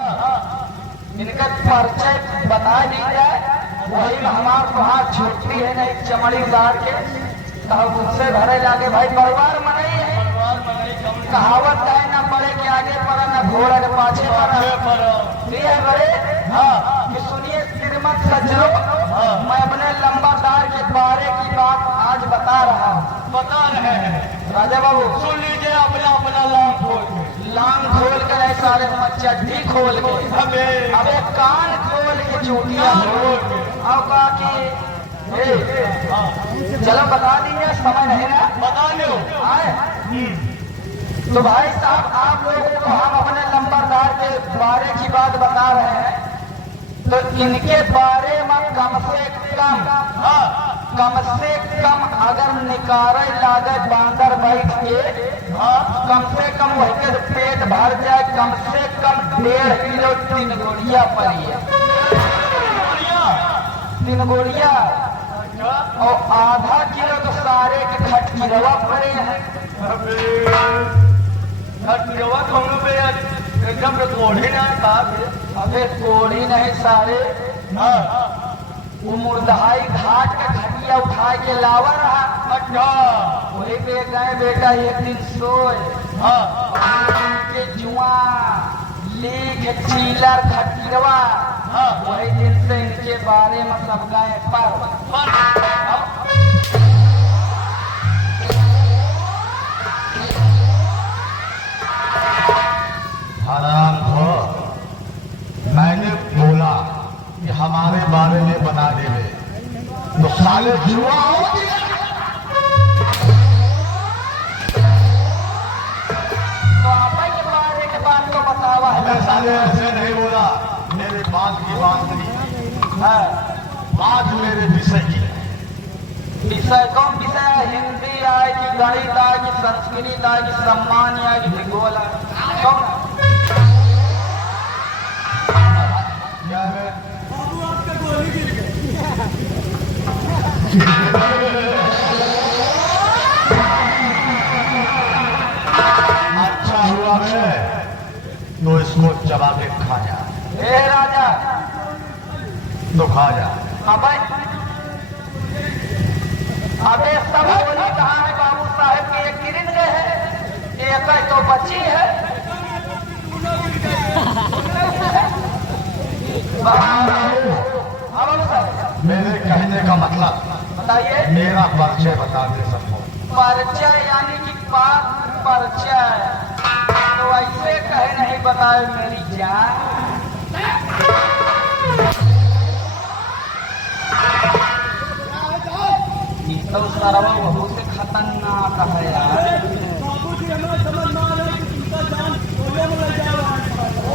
इनका परिचय बता दी जाए। वही हमार वहाँ छुट्टी है नहीं चमड़ी उतार के कहा उससे घरे जाके भाई परिवार मनाई है। कहावत है ना बड़े के आगे पड़ा ना घोड़ा के पाछे पड़ा। ये बड़े कि सुनिए श्रीमत सज्जनों, मैं अपने लंबादार के बारे की बात आज बता रहा हूँ। बता रहे हैं राजा बाबू सुन लीजिए अपना अपना लांग खोल के नहीं सारे चड्ढी खोल के हमें अब एक कान खोल के चूटिया अब बाकी चलो बता दीजिए समय नहीं ना बता लो। आए तो भाई साहब आप लोगों को हम अपने नंबरदार के बारे की बात बता रहे हैं। तो इनके बारे में कम से कम अगर निकारे लागे बांदर बैठ के कम से कम वही के पेट भर जाए कम से कम 1.5 किलो 3 गोड़िया पड़ी है। 3 गोड़िया और आधा किलो तो सारे के खटकिरवा पड़े हैं। एकदम कोढ़ी ना था। अबे कोढ़ी नहीं सारे वो मुर्दहाई घाट के खटिया उठा के लावा रहा। अच्छा वही पे गए बेटा एक दिन सोए के जुआ लीक चीलर खटिरवा वही दिन से इनके बारे में सब गए पर हराम हो। मैंने बोला कि हमारे बारे में बता दे तो साले जुआ हो तो आप के बारे के बात को बतावा है। मैं साले ऐसे नहीं बोला। मेरे बात की बात नहीं है, बात मेरे विषय की है। विषय कौन विषय है? हिंदी आए कि गणित आए कि संस्कृत आए कि सम्मान आए कि भूगोल आए कौन? क्या है? अच्छा हुआ है तो इसको चबा के खा जा। ए राजा तो खा जा। अबे सब बोली कहाँ है? बाबू साहब की एक गिरन गए है, एक तो बची है। मेरे कहने का मतलब बताइए। मेरा परिचय बता दे सबको। परिचय यानी कि बात परिचय तो ऐसे कहे नहीं बताए मेरी जान। तो सरवा बहुत से खतरनाक है यार।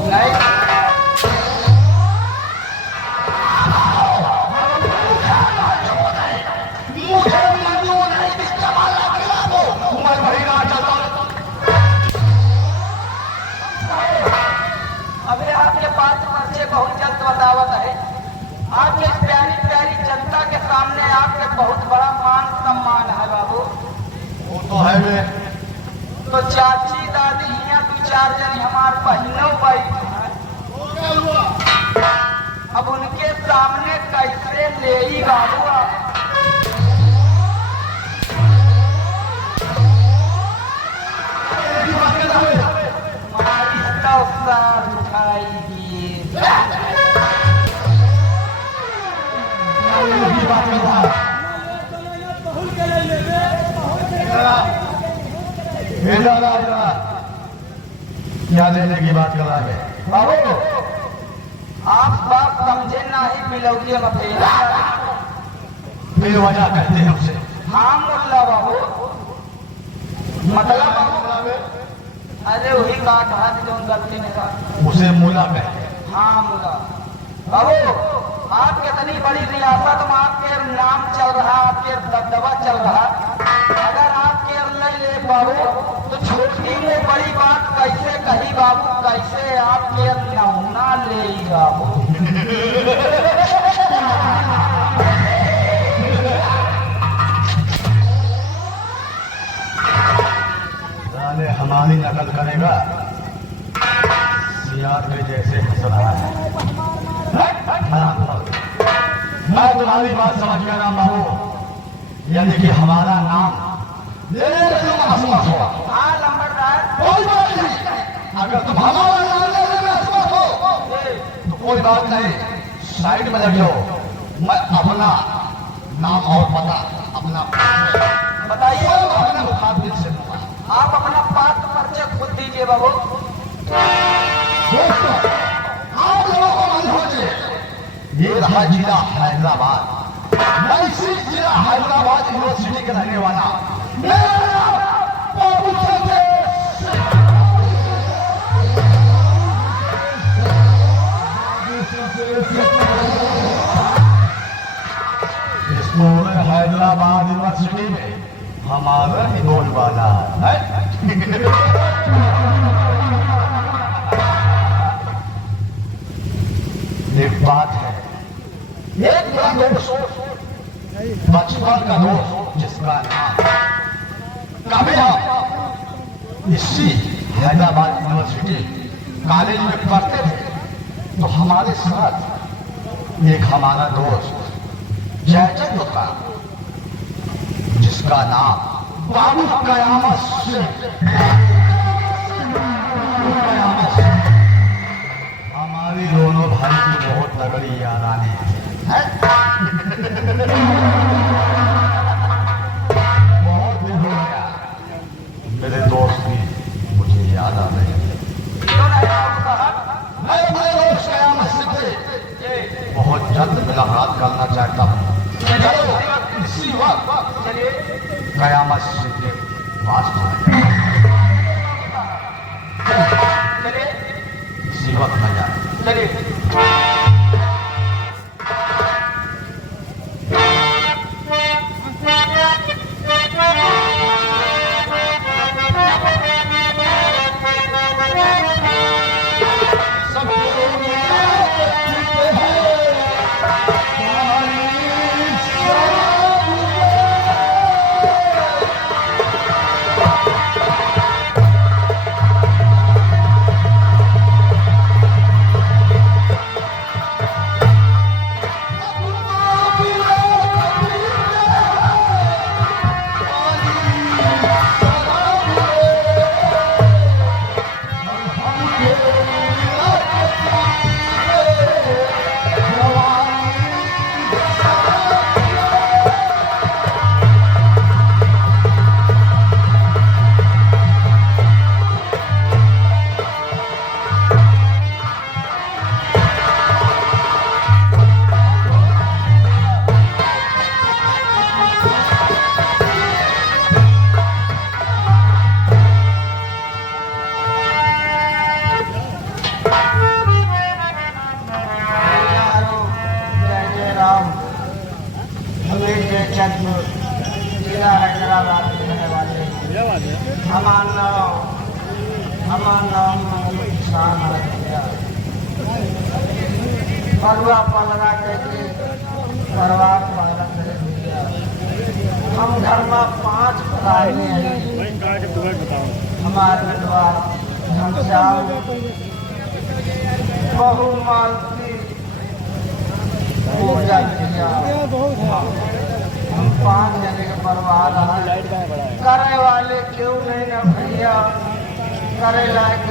नहीं अभी आपके पास परिचय बहुत जल्द बतावत है। आपके प्यारी प्यारी जनता के सामने आपके बहुत बड़ा मान सम्मान है बाबू। वो तो है वे। तो चाची दादी यहाँ 2-4 जन हमारे बहनों बैठ है। अब उनके सामने कैसे ले ही बाबू आप? हमारी तो साथ उठाएगी। क्या लेने की बात कर रहा है बाबू? आप बात समझे ना ही बिलौकी में फेरा बेवजह कहते हैं उसे। हाँ मुल्ला बाबू मतलब अरे वही काट हाथ जो गलती ने कहा उसे मूला कहते हैं। हाँ मुल्ला बाबू। आप कितनी बड़ी रियासत में आपके नाम चल रहा, आपके दबदबा चल रहा। अगर आपके नहीं ले बाबू तो छोटी में बड़ी बात कैसे कही बाबू? कैसे आपके नमूना ले बाबू? हमारी नकल करेगा यार के जैसे हंस रहा है। मैं तुम्हारी बात समझ गया ना बाबू, यानी कि हमारा नाम लेने में तुम असमर्थ हो। हाँ लंबरदार, कोई बात नहीं, अगर तुम हमारा नाम लेने में असमर्थ हो तो कोई बात नहीं, साइड में लग जाओ। मैं अपना नाम और पता अपना बताइए। अपने मुखातिब से दूंगा। आप अपना पात्र परिचय खुद दीजिए बाबू। दोस्तों, आप लोगों को मालूम होगी, ये रहा जिला हैदराबाद। मैं इसी जिला हैदराबाद यूनिवर्सिटी का रहने वाला मेरा नाम बाबू चंद्र। इस पूरे हैदराबाद यूनिवर्सिटी में हमारा ही बोलबाला है। एक बात है, एक मेरा दोस्त, बचपन का दोस्त, जिसका नाम कभी हम इसी हैदराबाद यूनिवर्सिटी कॉलेज में पढ़ते थे तो हमारे साथ एक हमारा दोस्त जयचंद था, जिसका नाम बाबू कयामत सिंह। हमारी दोनों भाई की बहुत तगड़ी यारानी है। बहुत दिन हो गया मेरे दोस्त की मुझे याद आ रही है। मैं अपने दोस्त कयामत सिंह से बहुत जल्द मुलाकात करना चाहता हूँ। चलो इसी वक्त चलिए कयामत सिंह के पास चले चलिए इसी वक्त में जाए। चलिए। जिला हैदराबाद में रहने वाले हमारा नाम किसान है। परुआ पलरा करके परिवार पालन करेंगे। हम घर में 5 भाई हैं। हमारे द्वारा घनश्याम बहु मालती पूजा किया। हम 5 जने का परिवार है। करे वाले क्यों नहीं ना भैया, करे लायक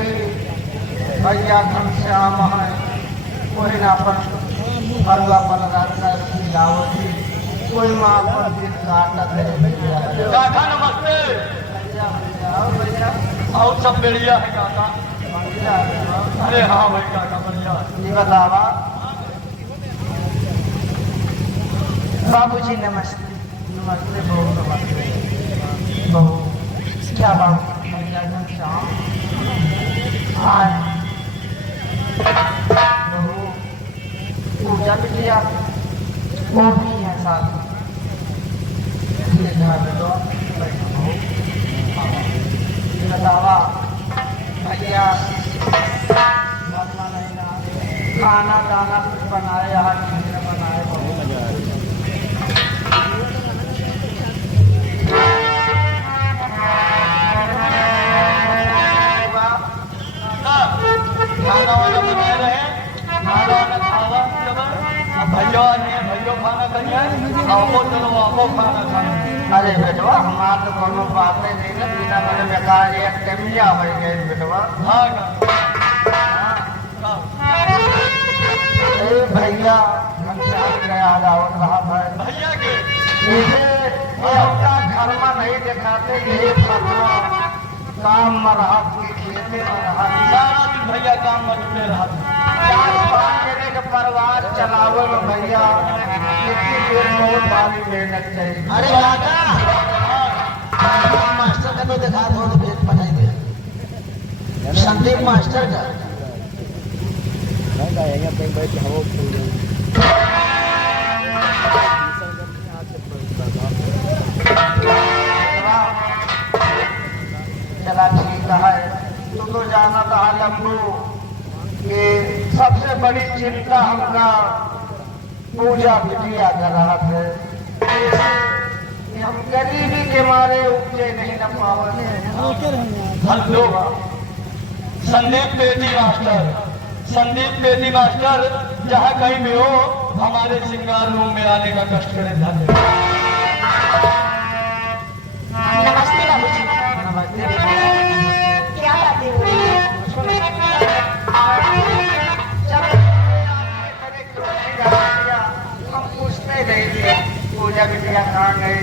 भैया घनश्याम है। कोई ना पर हलवा पलगा खिलावती, कोई माँ पर दिन काटत है। काका नमस्ते। भैया भैया और सब बढ़िया है काका? भैया अरे हाँ भाई काका बढ़िया। ये बतावा बाबूजी नमस्ते। नमस्ते बहू, नमस्ते बहू। क्या बाबू भैया घनश्याम आज बहू पूजा भी किया, वो भी है साथ में। ये घर में तो ये बतावा भैया खाना दाना कुछ बनाए, यहाँ खीर बनाए, बहुत मजा आया। खाना वाना बनाए रहे, खाना वाना खावा जबर। अब भैया नहीं भैया खाना करिए, आपो चलो आपो खाना खाए। अरे बेटवा हमार तो कोनो बात नहीं ना, बिना मैंने बेकार एक टेमिया हो गई बेटवा। हाँ अरे भैया हम चाह गया रावत रहा है भैया के मुझे ये अपना घर में नहीं दिखाते, ये फलना काम में रहा कि खेते में रहा, सारा दिन भैया काम में जुटे रहा। 4-5 जने का परिवार चलावे में भैया कितनी देर बहुत भारी मेहनत चाहिए। अरे काका मास्टर का तो दिखा दो भेद पढ़ाई दे संदीप मास्टर का चला ठीक है। तू तो जाना था लम्बू कि सबसे बड़ी चिंता हमका पूजा बिटिया कर रहा थे कि हम गरीबी के मारे उपजे नहीं न पावते। हेलो संदीप बेदी मास्टर जहाँ कहीं भी हो हमारे श्रृंगार रूम में आने का कष्ट करें। धन्यवाद। नमस्ते बाबूजी। क्या बातें हो रही हैं? हम पूछते नहीं थे पूजा बिटिया कहाँ गई।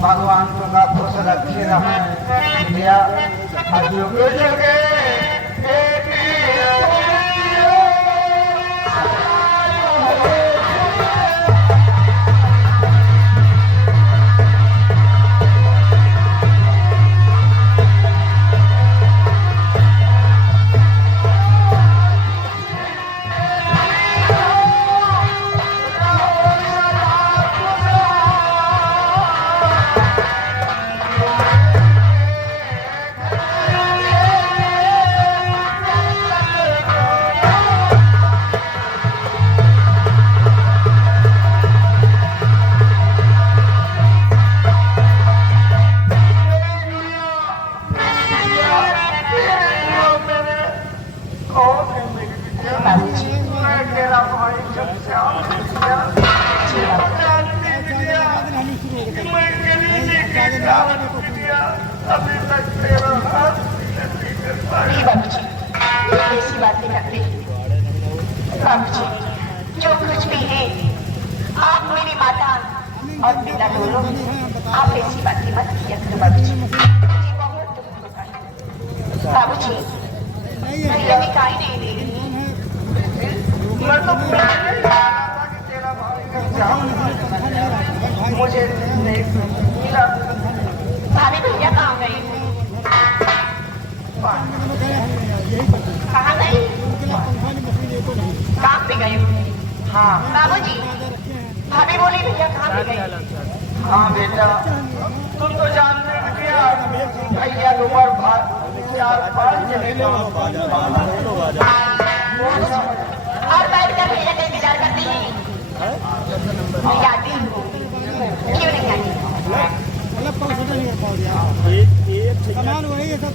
भगवान को ना खुश रखे रहे ऐसी बातें करते बाबूजी, जो कुछ भी है आप मेरी माता और पिता दोनों, आप ऐसी बातें मत किया करो बाबूजी। मुझे बहुत दुख होता है बाबूजी। भैया ने काहे नहीं दी? मैं तो तेरा भाई मुझे नहीं मिला। भाभी भैया कहाँ गए? कहाँ गए? काम पे गए? हाँ बाबूजी, भाभी बोली भैया कहाँ पे गए? हाँ बेटा, तुम तो जानते हो क्या भैया उम्र 4-5 जने और बैठ कर भैया का इंतजार करती हैं। मैं आती हूँ, क्यों नहीं आती? सामान वही है सब।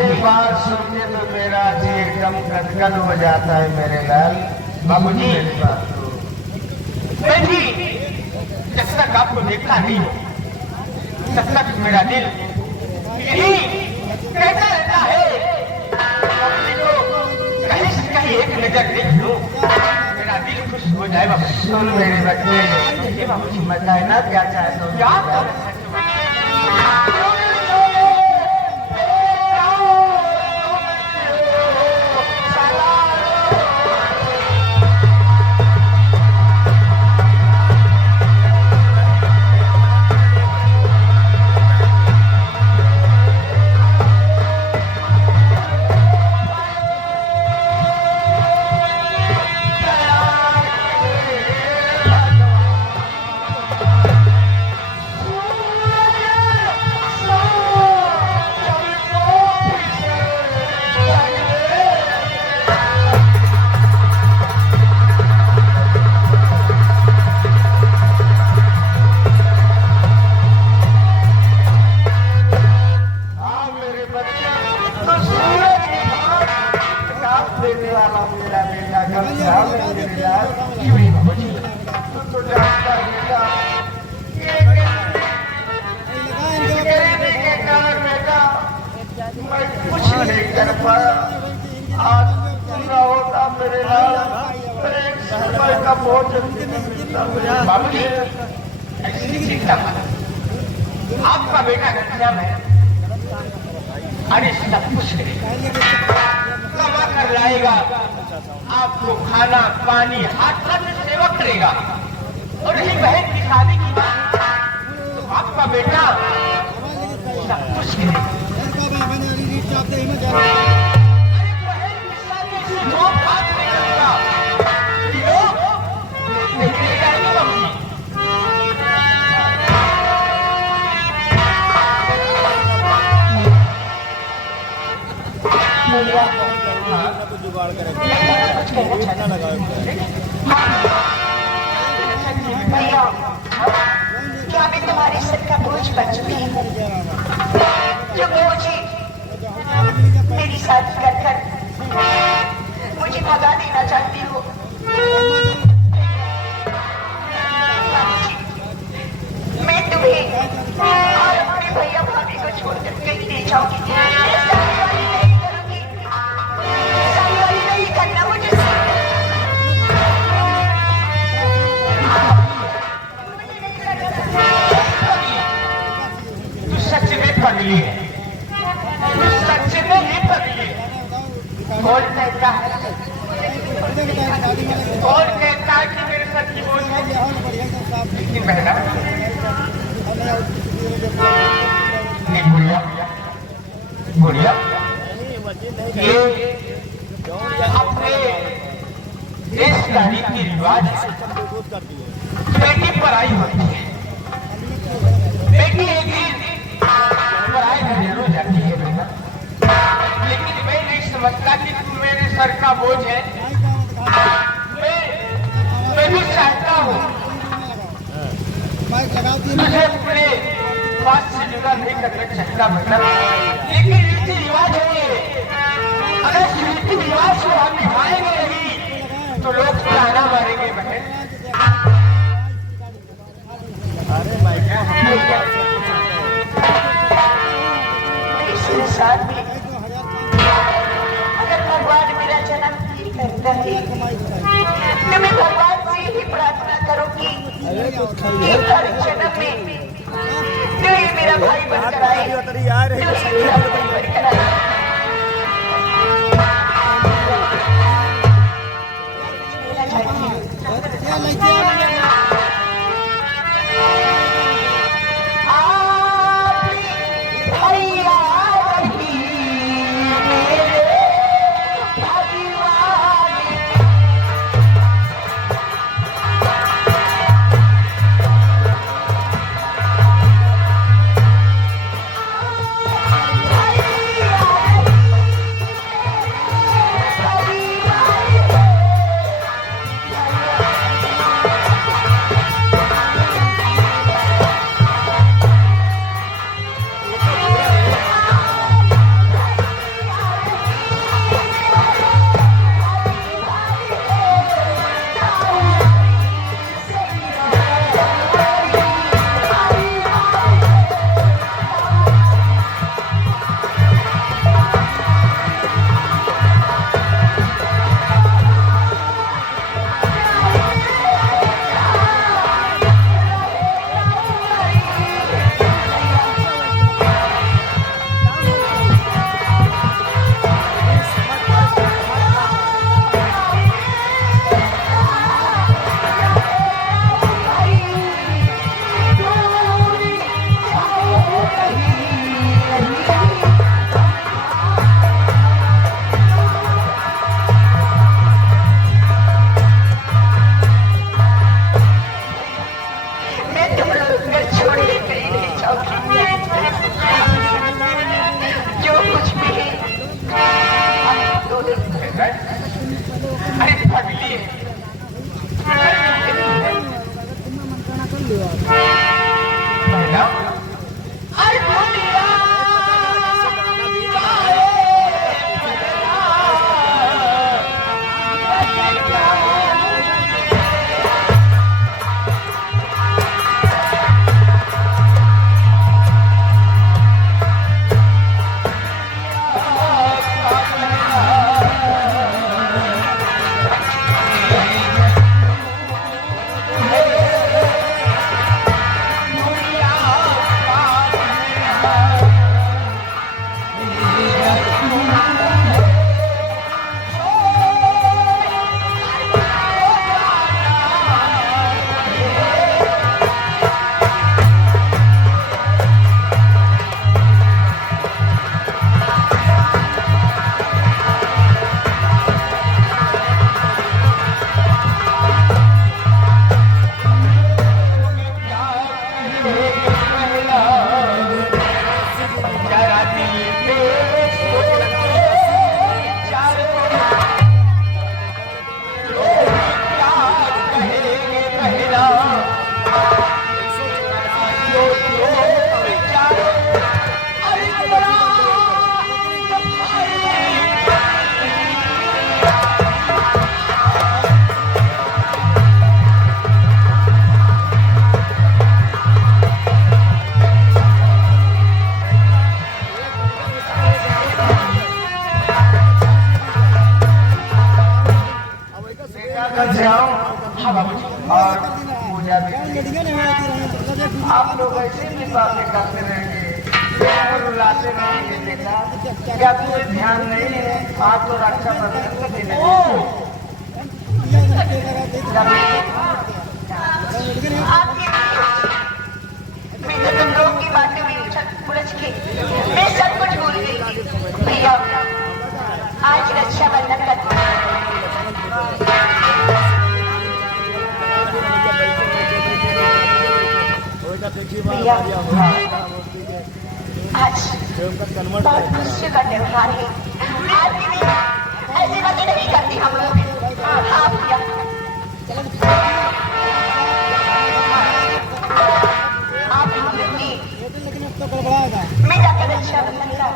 तेरी बात सुन के तो मेरा जी एकदम गदगद हो जाता है मेरे लाल। बाबूजी मेरी बात तो मैं भी जब तक आपको देखता नहीं हो तब तक मेरा दिल यही कहता रहता है कहीं से कहीं एक नजर देख लो मेरा दिल खुश हो जाए। बाबू सुन मेरे बच्चे बाबूजी मजा है ना क्या चाहते हो क्या कुछ नहीं कर पाया। आज पूरा होता मेरे लाल एक समय का भोजन। बाबूजी ऐसी चिंता मत, आपका बेटा घनश्याम है अरे सब कुछ कमा कर लाएगा, आपको खाना पानी हाथ हाथ में सेवा करेगा। और रही बहन की शादी की बात तो आपका बेटा सब कुछ करेगा। भैया क्या मैं तुम्हारे सर का बोझ बन चुकी हूँ? जो बोझ मेरी शादी कर मुझे भगा देना चाहती हो? मैं तुम्हें और अपने भैया भाभी को छोड़कर कहीं नहीं जाऊंगी। नहीं करूंगी, नहीं करना मुझे। सच में पगली है, सच में ही पगली है। कौन कहता है कि मेरे सच की बोझ है? लेकिन बहना नहीं गुड़िया गुड़िया ये अपने देश का रीति रिवाज है। बेटी पढ़ाई होती है, बेटी एक दिन पढ़ाई में जरूर जाती है बेटा। लेकिन मैं नहीं समझता कि तुम मेरे सर का बोझ है। मैं भी चाहता हूँ मुझे अपने पास से जुदा नहीं करना चाहता बेटा, लेकिन रीति रिवाज है ये। अगर रीति रिवाज को हम निभाएंगे नहीं तो लोग ताना मारेंगे बहन। संसार में अगर भगवान मेरा जन्म नहीं करता है तो मैं भगवान से ही प्रार्थना करूंगी कि हर जन्म में जो ये मेरा भाई बनकर आए, जो ये मेरा भाई बनकर आए। क्या कर जाऊं? हाँ बाबूजी, और पूजा भी आप लोग ऐसे भी बातें करते रहेंगे, और रुलाते रहेंगे बेटा, क्या तुम्हें ध्यान नहीं है? आज तो रक्षाबंधन का दिन है। मैं तो तुम लोग की बातें में उलझ के मैं सब कुछ भूल गई। भैया आज रक्षाबंधन का दिन भैया आज बहुत खुशी का त्योहार है। आज भी ऐसी बातें नहीं करती हम लोग। हाँ भैया आप लोगों मैं जाकर रक्षाबंधन का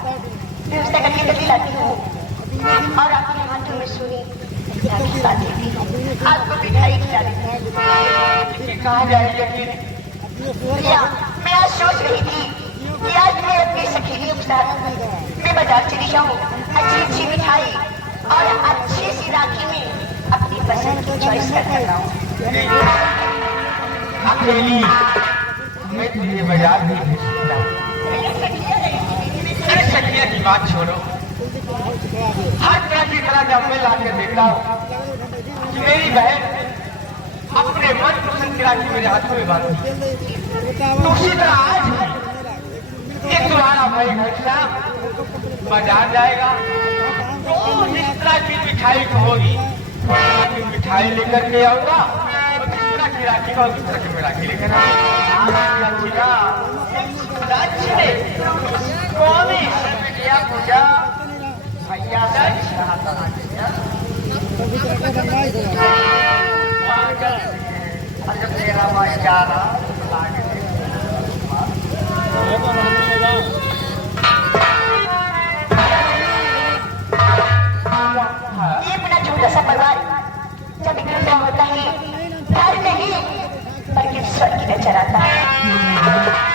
व्यवस्था करके जल्दी लाती हूँ और आपके हाथों में सुनी आपको मिठाई खिला देती हूँ। कहाँ जाएगी? भैया मैं आज सोच रही थी कि आज मैं अपनी सहेलियों के साथ मैं बाजार चली जाऊँ, अच्छी अच्छी मिठाई और अच्छी सी राखी में अपनी पसंद की चॉइस कर रहा हूँ। अकेली मैं तुझे बाजार भी सखिया की बात छोड़ो, हर तरह की तरह जब मैं लाके देखता हूँ कि मेरी बहन अपने मन पसंद की राखी मेरे हाथों में बांधी, तो उसी तरह आज एक तुम्हारा भाई घनश्याम बाजार जाएगा तो जिस तरह की मिठाई कहोगी मिठाई लेकर के आऊंगा और जिस तरह की राखी का उस तरह की मैं राखी लेकर आऊंगा। कौन है पूजा भैया से तेरा भाई जा रहा ये अपना छोटा सा परिवार जब इकट्ठा होता है घर नहीं बल्कि स्वर्ग की नजर आता है।